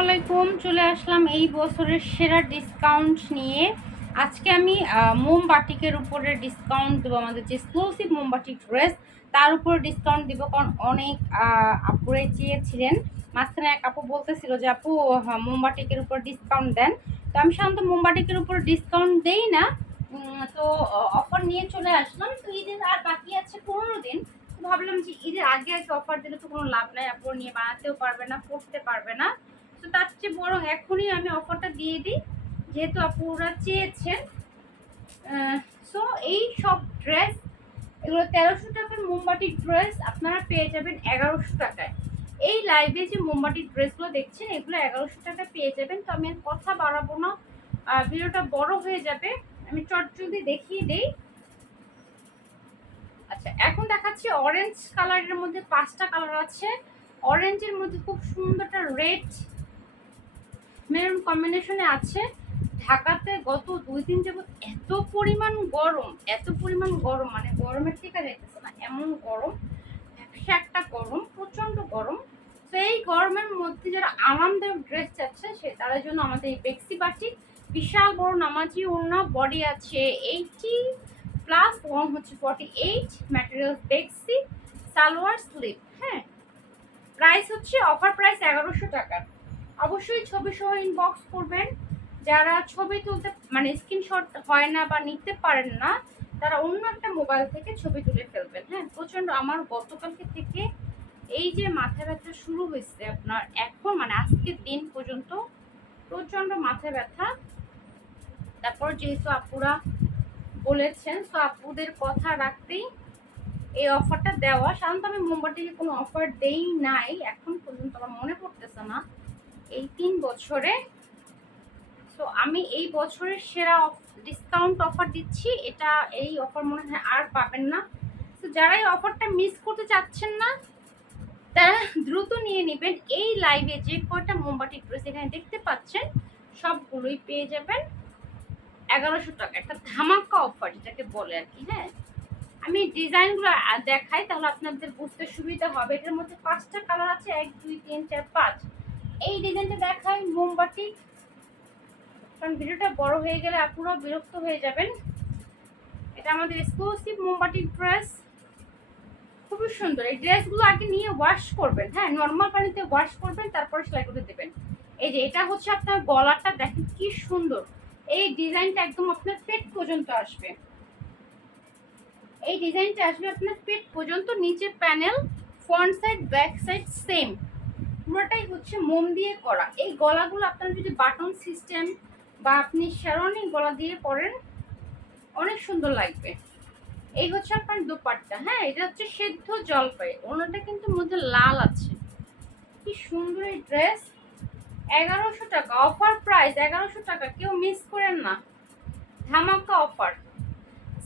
আলাইকুম চলে আসলাম এই বছরের সেরা ডিসকাউন্ট নিয়ে। আজকে আমি মোমবাটিকের উপরে ডিসকাউন্ট দেবো আমাদের যে এক্সক্লুসিভ মোমবাটিক ড্রেস তার উপরে ডিসকাউন্ট দিব কারণ অনেক আপুরে চেয়েছিলেন। মাঝখানে এক আপু বলতেছিল যে আপু হ্যাঁ, মোমবাটিকের উপর ডিসকাউন্ট দেন। তো আমি সাধারণত মোমবাটিকের উপর ডিসকাউন্ট দেই না। তো অফার নিয়ে চলে আসলাম। তো ঈদের আর বাকি আছে পনেরো দিন। ভাবলাম যে ঈদের আগে আগে অফার দিলে তো কোনো লাভ নাই আপুর নিয়ে বানাতেও পারবে না পড়তে পারবে না। তো তার চেয়ে বরং এখনই আমি অফারটা দিয়ে দিই, যেহেতু আপুরা চেয়েছেন। সো এই সব ড্রেস এগুলো তেরোশো টাকার মোমবাটি ড্রেস আপনারা পেয়ে যাবেন এগারোশো টাকায়। এই লাইভে যে মোমবাটি ড্রেসগুলো দেখছেন, এগুলো এগারোশো টাকায় পেয়ে যাবেন। তো আমি কথা বাড়াবো না ভিডিওটা বড় হয়ে যাবে, আমি চট যদি দেখিয়ে দেই। আচ্ছা এখন দেখাচ্ছি অরেঞ্জ কালারের মধ্যে পাঁচটা কালার আছে। অরেঞ্জের মধ্যে খুব সুন্দর একটা রেড মেরুন কম্বিনেশনে আছে, ঢাকাতে গত দুই দিন যাবত এত পরিমাণ গরম, এত পরিমাণ গরম মানে গরমের টিকা যাইতেছে না, এমন গরম, ব্যবসা একটা গরম প্রচণ্ড গরম। তো এই গরমের মধ্যে যারা আরামদায়ক ড্রেস চাচ্ছে, সে তাদের জন্য আমাদের এই বেক্সি বাটি, বিশাল বড় নামাজি ওড়না বডি আছে এইটি প্লাস ওয়ান হচ্ছে ফর্টি এইট ম্যাটেরিয়াল বেক্সি সালোয়ার স্লিপ হ্যাঁ। প্রাইস হচ্ছে অফার প্রাইস এগারোশো টাকা। অবশ্যই ছবি সহ ইনবক্স করবেন। যারা ছবি তুলতে মানে স্ক্রিনশট হয় না বা নিতে পারেন না, তারা অন্য একটা মোবাইল থেকে ছবি তুলে ফেলবেন। হ্যাঁ প্রচণ্ড আমার গতকালকে থেকে এই যে মাথা ব্যথা শুরু হয়েছে আপনার, এখন মানে আজকের দিন পর্যন্ত প্রচণ্ড মাথা ব্যথা। তারপর যেহেতু আপুরা বলেছেন, তো আপুদের কথা রাখতেই এই অফারটা দেওয়া। সাধারণত আমি মোমবাতিকে কোনো অফার দেই নাই, এখন পর্যন্ত আমার মনে পড়তেছে না। এই তিন বছরে। তো আমি এই বছরের সেরা ডিসকাউন্ট অফার দিচ্ছি। এটা এই অফার মনে হয় আর পাবেন না। তো যারা এই অফারটা মিস করতে চাচ্ছেন না, তারা দ্রুত নিয়ে নেবেন। এই লাইভে যে কয়টা মোমবাতি ড্রেস এখানে দেখতে পাচ্ছেন, সবগুলোই পেয়ে যাবেন। এগারোশো টাকা। একটা ধামাকা অফার যেটাকে বলে আর কি হ্যাঁ? আমি ডিজাইনগুলো দেখাই, তাহলে আপনাদের বুঝতে সুবিধা হবে। এটার মধ্যে পাঁচটা কালার আছে, এক, দুই, তিন, চার, পাঁচ। এই ডিজাইনটা দেখাই মোমবাতি। কারণ ভিডিওটা বড় হয়ে গেলে আপুরাও বিরক্ত হয়ে যাবেন। এটা আমাদের এক্সক্লুসিভ মোমবাতি ড্রেস খুবই সুন্দর। এই ড্রেসগুলো আগে নিয়ে ওয়াশ করবেন হ্যাঁ? নর্মাল পানিতে ওয়াশ করবেন, তারপরে সেলাই করে দেবেন। এই যে এটা হচ্ছে আপনার গলাটা, দেখেন কি সুন্দর। এই ডিজাইনটা একদম আপনার পেট পর্যন্ত আসবে। এই ডিজাইনটা আসবে আপনার পেট পর্যন্ত, নিচে panel front side back side same পুরোটাই হচ্ছে মোম দিয়ে করা। এই গলাগুলো আপনার যদি বাটন সিস্টেম বা আপনি শেরওয়ানি গলা দিয়ে পরেন, অনেক সুন্দর লাগবে। এই হচ্ছে আপনার দোপাট্টা হ্যাঁ? এটা হচ্ছে সেদ্ধ জলপাই, ওনাটা কিন্তু মধ্যে লাল আছে। কি সুন্দর এই ড্রেস। এগারোশো টাকা, অফার প্রাইস এগারোশো টাকা, কেউ মিস করেন না। ধামাকা অফার।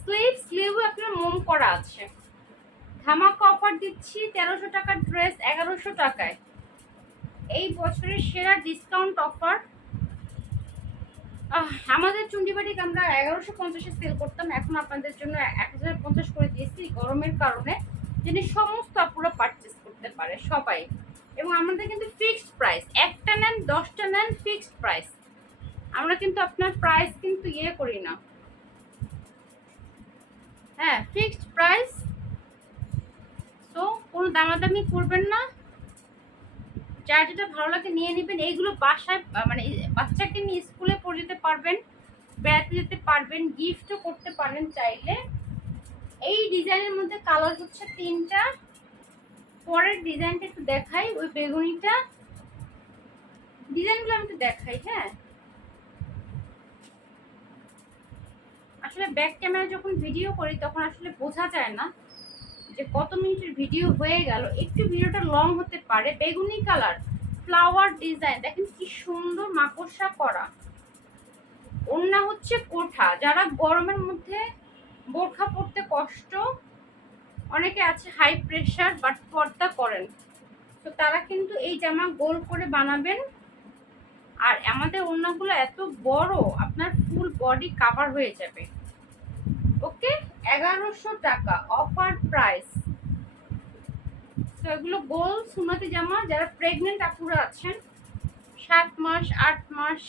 স্লিভ স্লিভও আপনার মোম করা আছে। ধামাকা অফার দিচ্ছি তেরোশো টাকার ড্রেস এগারোশো টাকায়। এই বছরের সেরা ডিসকাউন্ট অফার আমাদের চুন্ডিবাটিকে আমরা এগারোশো পঞ্চাশে সেল করতাম, এখন আপনাদের জন্য এক হাজার পঞ্চাশ করে দিয়েছি গরমের কারণে, যিনি সমস্ত আপুরা পারচেস করতে পারে সবাই। এবং আমাদের কিন্তু ফিক্সড প্রাইস একটা নেন, দশটা নেন ফিক্সড প্রাইস আমরা কিন্তু আপনার প্রাইস কিন্তু ইয়ে করি না। হ্যাঁ ফিক্সড প্রাইস তো কোনো দামাদামি করবেন না। যার যেটা ভালো লাগে নিয়ে নেবেন। এইগুলো বাসায় মানে বাচ্চাকে নিয়ে স্কুলে পড়ে যেতে পারবেন, বেড়াতে যেতে পারবেন গিফটও করতে পারেন চাইলে। এই ডিজাইনের মধ্যে কালার হচ্ছে তিনটা। পরের ডিজাইনটা একটু দেখাই, ওই বেগুনিটা। ডিজাইনগুলো আমি একটু দেখাই হ্যাঁ। আসলে ব্যাক ক্যামেরা যখন ভিডিও করি, তখন আসলে বোঝা যায় না। যে কত মিনিটের ভিডিও হয়ে গেল, একটু ভিডিওটা লং হতে পারে। বেগুনি কালার ফ্লাওয়ার ডিজাইন দেখেন কি সুন্দর মাকড়সা করা। ওন্না হচ্ছে কোঠা, যারা গরমের মধ্যে বোরখা পরতে কষ্ট, অনেকে আছে হাই প্রেশার বাট পর্দা করেন। তো তারা কিন্তু এই জামা গোল করে বানাবেন। আর আমাদের ওড়নাগুলো এত বড়, আপনার ফুল বডি কাভার হয়ে যাবে। ওকে, এগারোশো টাকা অফার প্রাইস তো এগুলো গোল সুনাতি জামা, যারা প্রেগনেন্ট আপুরা আছেন, সাত মাস, আট মাস,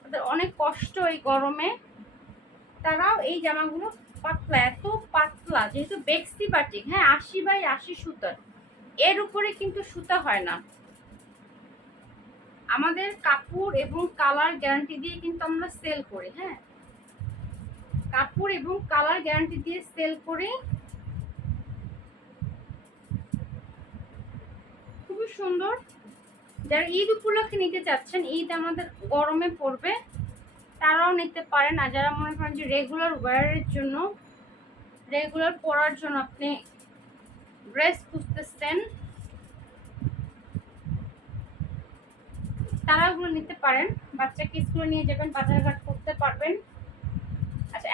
তাদের অনেক কষ্ট এই গরমে। তারাও এই জামাগুলো পাতলা, এত পাতলা, যেহেতু বেক্সি বাটিক হ্যাঁ আশি বাই আশি সুতার। এর উপরে কিন্তু সুতা হয় না। আমাদের কাপড় এবং কালার গ্যারান্টি দিয়ে কিন্তু আমরা সেল করি হ্যাঁ। কাপড় এবং কালার গ্যারান্টি দিয়ে সেল করি খুবই সুন্দর। যারা ঈদ উপলক্ষে নিতে চাচ্ছেন, ঈদ আমাদের গরমে পড়বে, তারাও নিতে পারেন। আর যারা মনে করেন যে রেগুলার ওয়ারের জন্য রেগুলার পরার জন্য আপনি ড্রেস খুঁজতেছেন তারা ওগুলো নিতে পারেন। বাচ্চাকে স্কুলে নিয়ে যাবেন, বাজারঘাট করতে পারবেন।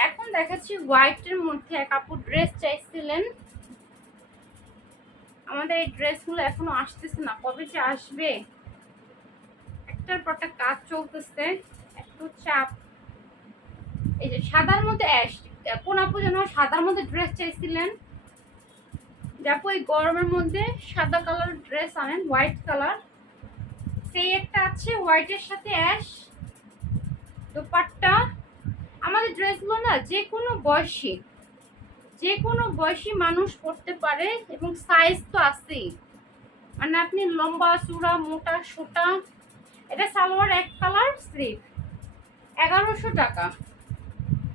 এখন দেখাচ্ছি হোয়াইটের মধ্যে এক কাপড় ড্রেস চাইছিলেন। আমাদের এই ড্রেসগুলো এখনও আসতেছে না। কবে যে আসবে? একটার পর একটা কাজ চলতেছে। একটু চাপ। এই যে সাদার মধ্যে অ্যাশ কোন আপু যেন সাদার মধ্যে ড্রেস চাইছিলেন। দেখো এই গরমের মধ্যে সাদা কালার ড্রেস আনেন হোয়াইট কালার সেই একটা আছে হোয়াইটের সাথে অ্যাশ দোপাট্টা। আমাদের ড্রেসগুলো না যে কোনো বয়সী, যে কোনো বয়সী মানুষ পরতে পারে এবং সাইজ তো আছেই। মানে আপনি লম্বা, চূড়া, মোটা, সোটা, এটা সালোয়ার এক কালার স্লিভ এগারোশো টাকা।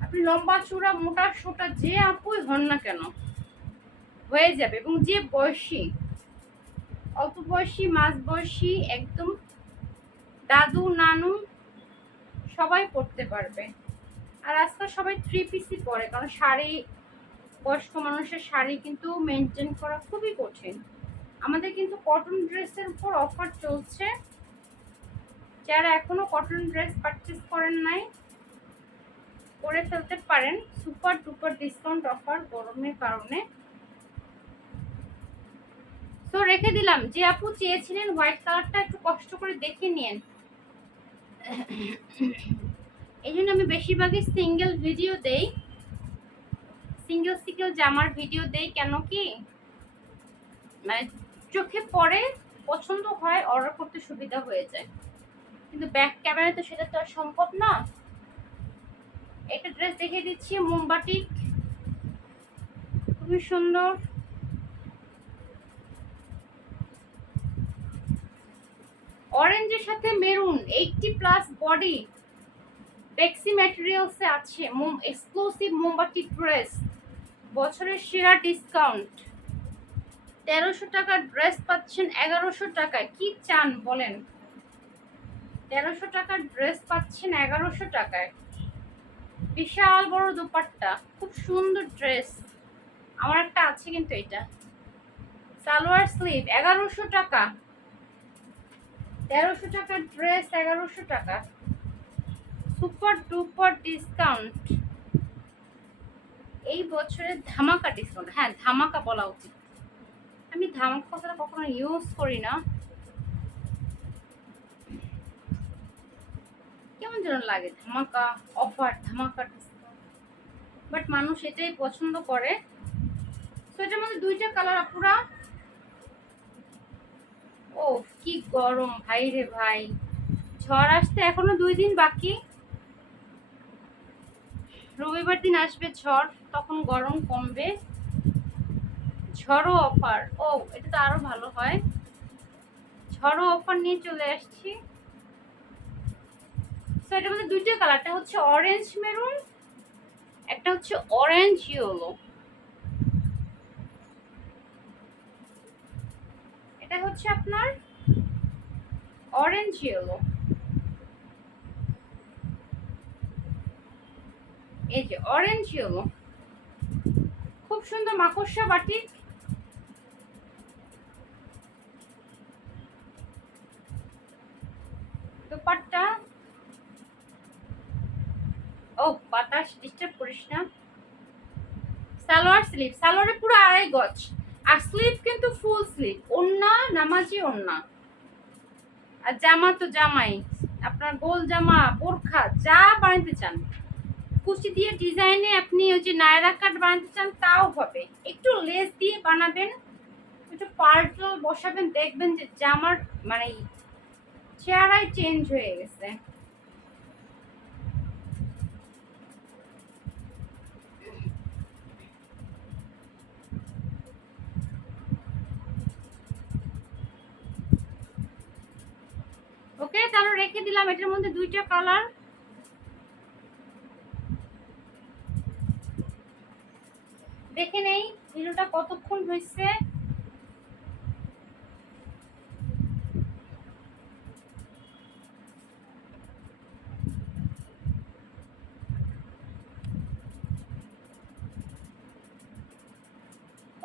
আপনি লম্বা, চূড়া, মোটা, সোটা যে আপুই হন না কেন, হয়ে যাবে। এবং যে বয়সী, অল্প বয়সী, মাঝ বয়সী, একদম দাদু, নানু, সবাই পড়তে পারবে। আর আজকাল সবাই থ্রি পিসই পরে, কারণ শাড়ি, বয়স্ক মানুষের শাড়ি কিন্তু মেনটেন করা খুবই কঠিন। আমাদের কিন্তু কটন ড্রেসের উপর অফার চলছে। যারা এখনও কটন ড্রেস পারচেস করেন নাই, করে ফেলতে পারেন। সুপার ডুপার ডিসকাউন্ট অফার গরমের কারণে। তো রেখে দিলাম। যে আপু চেয়েছিলেন হোয়াইট কালারটা একটু কষ্ট করে দেখে নিন এই জন্য আমি বেশিরভাগই সিঙ্গেল ভিডিও দেই। সিঙ্গেল সিঙ্গেল জামার ভিডিও দেই, কেন কি? মানে চোখে পড়ে, পছন্দ হয় অর্ডার করতে সুবিধা হয়ে যায়। কিন্তু ব্যাক ক্যামেরায় তো সেটা তো আর সম্ভব না। একটা ড্রেস দেখে দিচ্ছি মোমবাটিক খুবই সুন্দর। অরেঞ্জের সাথে মেরুন এইটটি প্লাস বডি বেক্সি ম্যাটেরিয়ালসে আছে এক্সক্লুসিভ মোমবাতি ড্রেস বছরের সেরা ডিসকাউন্ট তেরোশো টাকার ড্রেস পাচ্ছেন এগারোশো টাকায়। কি চান বলেন? তেরোশো টাকার ড্রেস পাচ্ছেন এগারোশো টাকায়। বিশাল বড় দুপাট্টা, খুব সুন্দর ড্রেস আমার একটা আছে কিন্তু এটা। সালোয়ার স্লিভ এগারোশো টাকা। তেরোশো টাকার ড্রেস এগারোশো টাকা। Super duper discount. এই বছরের ধামাকা ডিসকাউন্ট। হ্যাঁ ধামাকা বলা উচিত। আমি ধামাকা কথাটা কখনো ইউজ করি না। কেমন যেন লাগে, ধামাকা অফার ধামাকা ডিসকাউন্ট বাট মানুষ এটাই পছন্দ করে। তো এটার মধ্যে দুইটা কালার আপুরা। ও কি গরম ভাই রে ভাই। ঝড় আসতে এখনও দুই দিন বাকি। রবিবার দিন আসবে ঝড়, তখন গরম কমবে। ঝড়ও অফার। ও, এটা তো আরও ভালো হয়। ঝড়ও অফার নিয়ে চলে আসছি। তো এটার মধ্যে দুইটা কালার একটা হচ্ছে অরেঞ্জ মেরুন একটা হচ্ছে অরেঞ্জ ইয়েলো এটা হচ্ছে আপনার অরেঞ্জ ইয়েলো এই যে অরেঞ্জ ইয়েলো খুব সুন্দর মাকড়সা বাটিক দোপাট্টা। ও, বাতাস ডিস্টার্ব করিস না। সালোয়ার স্লিভ সালোয়ারে পুরো আড়াই গজ। আর স্লিভ কিন্তু ফুল স্লিভ ওন্না, নামাজি ওন্না। আর জামা তো জামাই, আপনার গোল জামা, বোরখা, যা বানাতে চান। কুচি দিয়ে ডিজাইনে আপনি ওই যে নায়রা কাট বানাতে চান, তাও হবে। একটু লেস দিয়ে বানাবেন, একটু পাল্টাল বসাবেন, দেখবেন যে জামার মানে চেহারাই চেঞ্জ হয়ে গেছে। ওকে তাহলে রেখে দিলাম, এটার মধ্যে দুইটা কালার দেখে নেই ভিডিওটা কতক্ষণ হয়েছে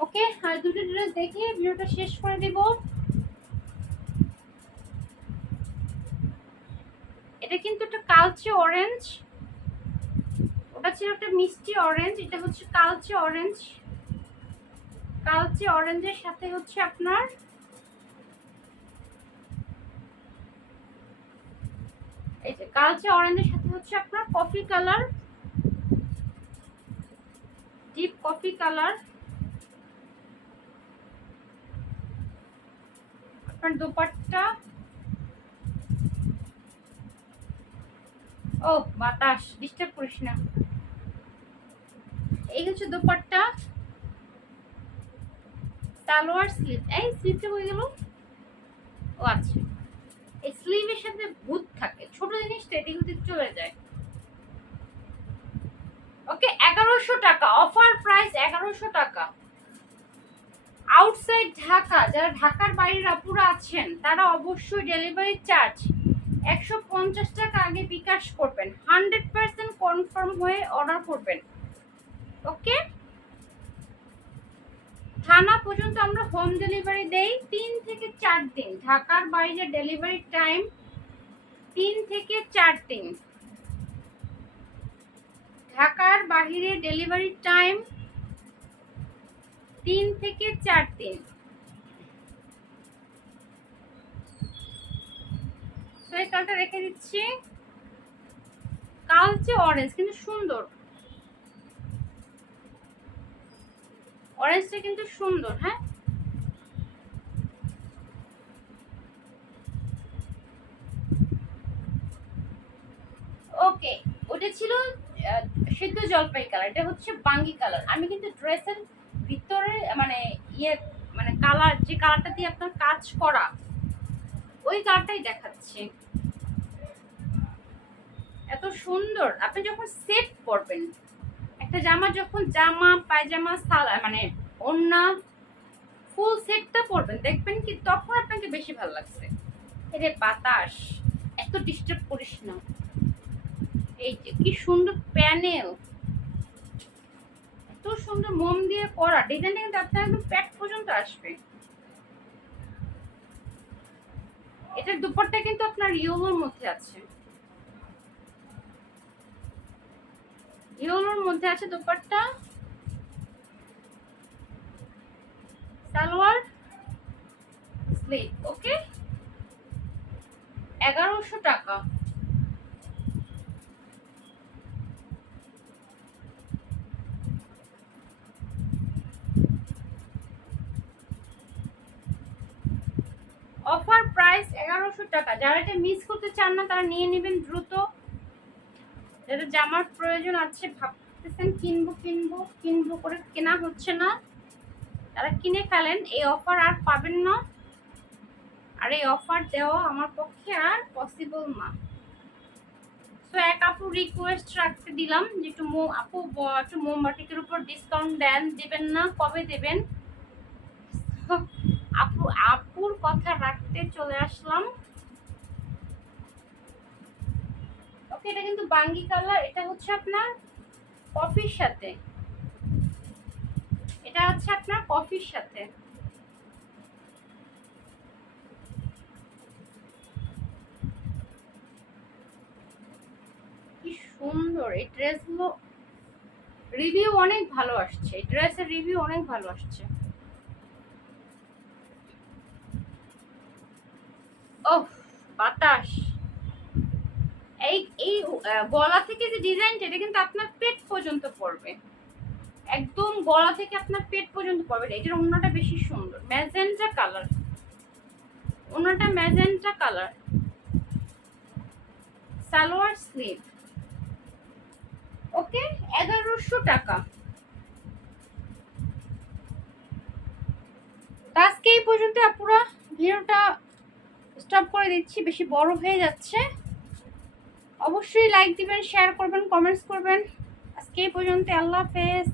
ওকে, আর দুটো ড্রেস দেখে ভিডিওটা শেষ করে দেব। এটা কিন্তু একটা কালচে অরেঞ্জ ওটা ছিল একটা মিষ্টি অরেঞ্জ এটা হচ্ছে কালচে অরেঞ্জ কালচে অরেঞ্জের সাথে হচ্ছে আপনার এই যে কালচে অরেঞ্জের সাথে হচ্ছে আপনার coffee colour deep coffee colour আপনার দোপাট্টা। ও, বাতাস ডিস্টার্ব করিস না। এই হচ্ছে দোপাট্টা। সালোয়ার স্লিভ এই স্লিভটা হয়ে গেল? ও আচ্ছা। এই স্লিভের সাথে ভূত থাকে। ছোট জিনিস এদিক ওদিক চলে যায়। ওকে, এগারোশো টাকা। অফার প্রাইস এগারোশো টাকা। আউটসাইড ঢাকা। যারা ঢাকার বাইরের আপুরা আছেন, তারা অবশ্যই ডেলিভারি চার্জ একশো পঞ্চাশ টাকা আগে বিকাশ করবেন। হান্ড্রেড পার্সেন্ট কনফার্ম হয়ে অর্ডার করবেন। ওকে? থানা পর্যন্ত আমরা হোম ডেলিভারি দেই তিন থেকে চার দিন। ঢাকার বাইরে ডেলিভারি টাইম তিন থেকে চার দিন। ঢাকার বাহিরে ডেলিভারি টাইম তিন থেকে চার দিন। তো এই কালটা রেখে দিচ্ছি। কালচে অরেঞ্জ কিন্তু সুন্দর। অরেঞ্জটা কিন্তু সুন্দর হ্যাঁ? ওকে ওটা ছিল সিদ্ধ জলপাই কালার এটা হচ্ছে বাঙ্গি কালার আমি কিন্তু ড্রেসের ভিতরে মানে ইয়ে মানে কালার যে কালারটা দিয়ে আপনার কাজ করা, ওই কালারটাই দেখাচ্ছি। এত সুন্দর, আপনি যখন সেট করবেন একটা জামা যখন জামা, পায়জামা, সালা মানে ওন্না ফুল সেটটা পরবেন, দেখবেন কি তখন আপনাকে বেশি ভালো লাগছে। এরে বাতাস, এত ডিস্টার্ব করিস না। এই যে কি সুন্দর প্যানেল এত সুন্দর মোম দিয়ে করা ডিজাইনটা কিন্তু আপনার একদম প্যাক পর্যন্ত আসবে। এটার দুপাট্টা কিন্তু আপনার ইয়োলোর মধ্যে আছে। ইয়োলোর মধ্যে আছে দুপাট্টা, সালোয়ার স্লিভ ওকে? এগারোশো টাকা। অফার প্রাইস এগারোশো টাকা। যারা এটা মিস করতে চান না, তারা নিয়ে নেবেন দ্রুত। যাদের জামার প্রয়োজন আছে, ভাবতেছেন কিনবো কিনবো কিনবো করে কেনা হচ্ছে না। তারা কিনে ফেলেন, এই অফার আর পাবেন না। আর এই অফার দেওয়া আমার পক্ষে আর পসিবল না। তো এক আপু রিকোয়েস্ট রাখতে দিলাম যে একটু মো, আপু একটু মোমবাটিকের উপর ডিসকাউন্ট দেন, দেবেন না, কবে দেবেন? আপু, আপুর কথা রাখতে চলে আসলাম। ওকে এটা কিন্তু বাঙ্গি কালার, এটা হচ্ছে আপনার কফির সাথে। এটা হচ্ছে আপনার কফির সাথে। কি সুন্দর, এই ড্রেসগুলো রিভিউ অনেক ভালো আসছে, এই ড্রেসের রিভিউ অনেক ভালো আসছে। ওহ, বাতাস। এই এই গলা থেকে যে ডিজাইনটা এটা কিন্তু আপনার পেট পর্যন্ত পড়বে। একদম গলা থেকে আপনার পেট পর্যন্ত পড়বে। এটার অন্যটা বেশি সুন্দর। ম্যাজেন্টা কালার অন্যটা magenta colour salwar sleeve. Okay, এগারোশো টাকা। আজকে এই পর্যন্ত আপুরা ভিডিওটা স্টপ করে দিচ্ছি। বেশি বড় হয়ে যাচ্ছে। অবশ্যই লাইক দিবেন শেয়ার করবেন কমেন্টস করবেন। আজকে এই পর্যন্ত আল্লাহ হাফেজ।